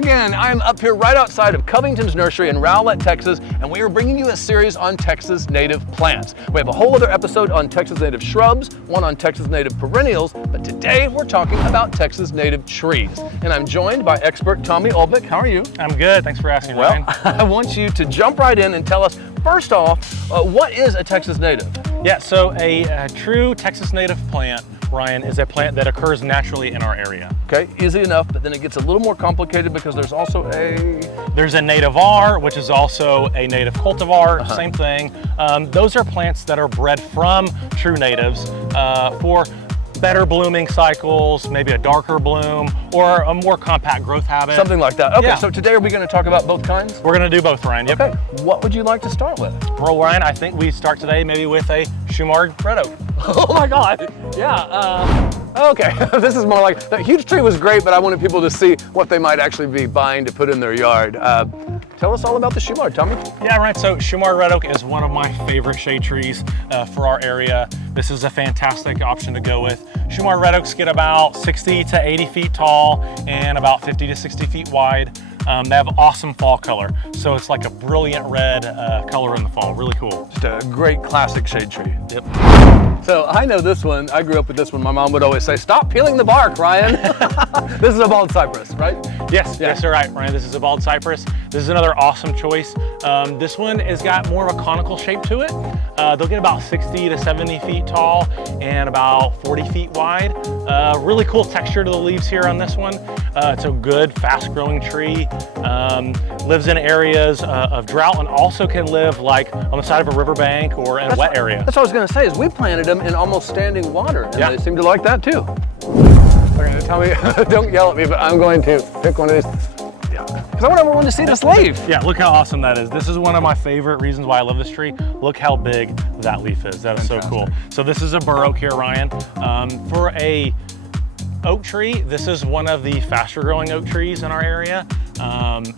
again. I'm up here right outside of Covington's Nursery in Rowlett, Texas, and we are bringing you a series on Texas native plants. We have a whole other episode on Texas native shrubs, one on Texas native perennials, but today we're talking about Texas native trees. And I'm joined by expert Tommy Olbick. How are you? I'm good, thanks for asking, Ryan. I want you to jump right in and tell us, first off, what is a Texas native? Yeah, so a true Texas native plant, Ryan, is a plant that occurs naturally in our area. Okay, easy enough, but then it gets a little more complicated because there's also There's a native R, which is also a native cultivar, same thing. Those are plants that are bred from true natives for better blooming cycles, maybe a darker bloom, or a more compact growth habit. Something like that. Okay, yeah. So today are we going to talk about both kinds? We're going to do both, Ryan. Yep. Okay, what would you like to start with? Well, Ryan, I think we start today maybe with a Shumard red oak. Oh my God, yeah. Okay, this is more like, that huge tree was great, but I wanted people to see what they might actually be buying to put in their yard. Tell us all about the Shumard, Tommy. Yeah, right, so Shumard red oak is one of my favorite shade trees for our area. This is a fantastic option to go with. Shumard red oaks get about 60 to 80 feet tall and about 50 to 60 feet wide. They have awesome fall color. So it's like a brilliant red color in the fall, really cool. Just a great classic shade tree. Yep. So I know this one, I grew up with this one. My mom would always say, stop peeling the bark, Ryan. This is a bald cypress, right? Yes, yeah. Yes, you're right, Ryan. This is a bald cypress. This is another awesome choice. This one has got more of a conical shape to it. They'll get about 60 to 70 feet tall and about 40 feet wide. Really cool texture to the leaves here on this one. It's a good, fast-growing tree. Lives in areas of drought and also can live like on the side of a riverbank or in a wet area. That's what I was going to say, is we planted them in almost standing water, and they seem to like that too. Okay, tell me, don't yell at me, but I'm going to pick one of these. Yeah, because I want everyone to see this leaf. Yeah, look how awesome that is. This is one of my favorite reasons why I love this tree. Look how big that leaf is. That is so cool. So this is a bur oak here, Ryan. For a oak tree, this is one of the faster growing oak trees in our area.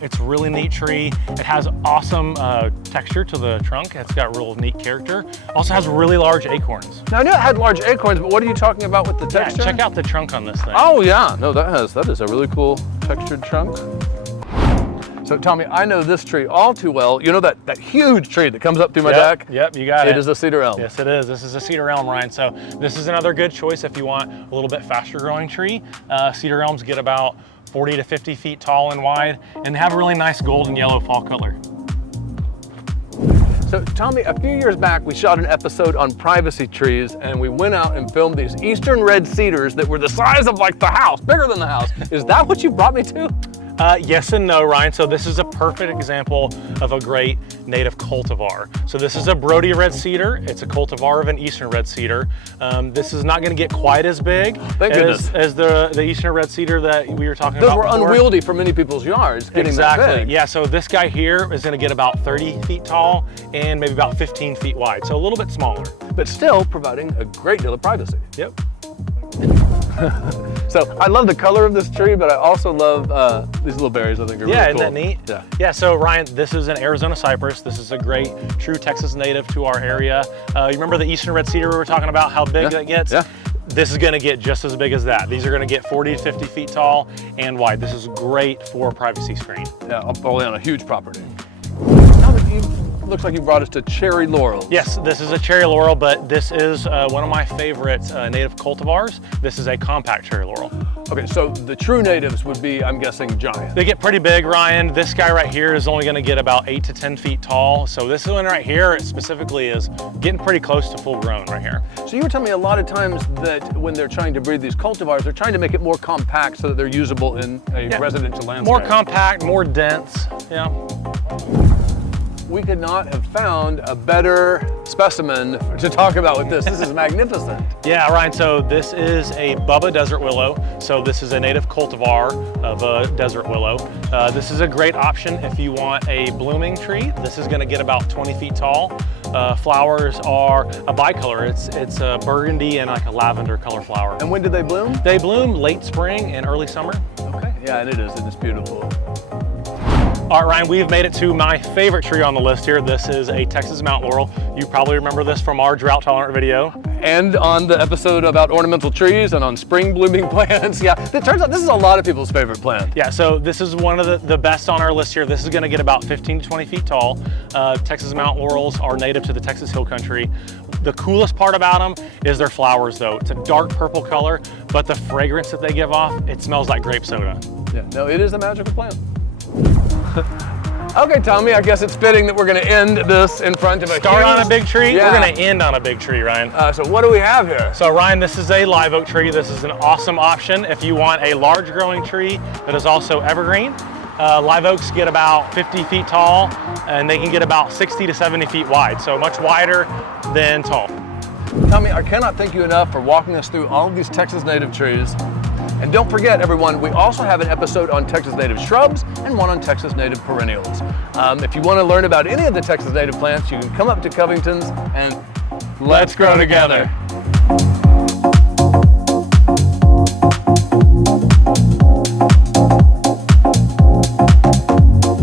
It's a really neat tree. It has awesome texture to the trunk. It's got real neat character. Also has really large acorns. Now I knew it had large acorns, but what are you talking about with the texture? Yeah, check out the trunk on this thing. Oh yeah, no, that is a really cool textured trunk. So Tommy, I know this tree all too well. You know that huge tree that comes up through my deck? Yep, you got it. It is a cedar elm. Yes, it is. This is a cedar elm, Ryan. So this is another good choice if you want a little bit faster growing tree. Cedar elms get about 40 to 50 feet tall and wide, and they have a really nice golden yellow fall color. So Tommy, a few years back, we shot an episode on privacy trees, and we went out and filmed these eastern red cedars that were the size of like the house, bigger than the house. Is that what you brought me to? Yes and no, Ryan. So this is a perfect example of a great native cultivar. So this is a Brodie red cedar. It's a cultivar of an eastern red cedar. This is not going to get quite as big as the eastern red cedar that we were talking about before. Those were unwieldy for many people's yards. Exactly. Yeah. So this guy here is going to get about 30 feet tall and maybe about 15 feet wide. So a little bit smaller, but still providing a great deal of privacy. Yep. So I love the color of this tree, but I also love these little berries. I think are really cool. Isn't that neat? Yeah. Yeah, so Ryan, this is an Arizona cypress. This is a great true Texas native to our area. You remember the eastern red cedar we were talking about, how big that gets? Yeah. This is gonna get just as big as that. These are gonna get 40 to 50 feet tall and wide. This is great for a privacy screen. Yeah, only on a huge property. Looks like you brought us to cherry laurel. Yes, this is a cherry laurel, but this is one of my favorite native cultivars. This is a compact cherry laurel. Okay, so the true natives would be, I'm guessing, giant. They get pretty big, Ryan. This guy right here is only gonna get about 8 to 10 feet tall. So this one right here specifically is getting pretty close to full grown right here. So you were telling me a lot of times that when they're trying to breed these cultivars, they're trying to make it more compact so that they're usable in a residential landscape. More compact, more dense, yeah. We could not have found a better specimen to talk about with this. This is magnificent. Yeah, Ryan, so this is a Bubba desert willow. So this is a native cultivar of a desert willow. This is a great option if you want a blooming tree. This is gonna get about 20 feet tall. Flowers are a bicolor. It's a burgundy and like a lavender color flower. And when do they bloom? They bloom late spring and early summer. Okay, yeah, and it is beautiful. All right, Ryan, we've made it to my favorite tree on the list here. This is a Texas Mountain Laurel. You probably remember this from our drought tolerant video. And on the episode about ornamental trees and on spring blooming plants. Yeah, it turns out this is a lot of people's favorite plant. Yeah, so this is one of the best on our list here. This is gonna get about 15 to 20 feet tall. Texas Mountain Laurels are native to the Texas Hill Country. The coolest part about them is their flowers though. It's a dark purple color, but the fragrance that they give off, it smells like grape soda. Yeah, no, it is a magical plant. Okay, Tommy, I guess it's fitting that we're going to end this in front of a Start on a big tree, yeah. We're going to end on a big tree, Ryan. So what do we have here? So Ryan, this is a live oak tree. This is an awesome option if you want a large growing tree that is also evergreen. Live oaks get about 50 feet tall and they can get about 60 to 70 feet wide, so much wider than tall. Tommy, I cannot thank you enough for walking us through all of these Texas native trees. And don't forget, everyone, we also have an episode on Texas native shrubs and one on Texas native perennials. If you want to learn about any of the Texas native plants, you can come up to Covington's and let's grow together.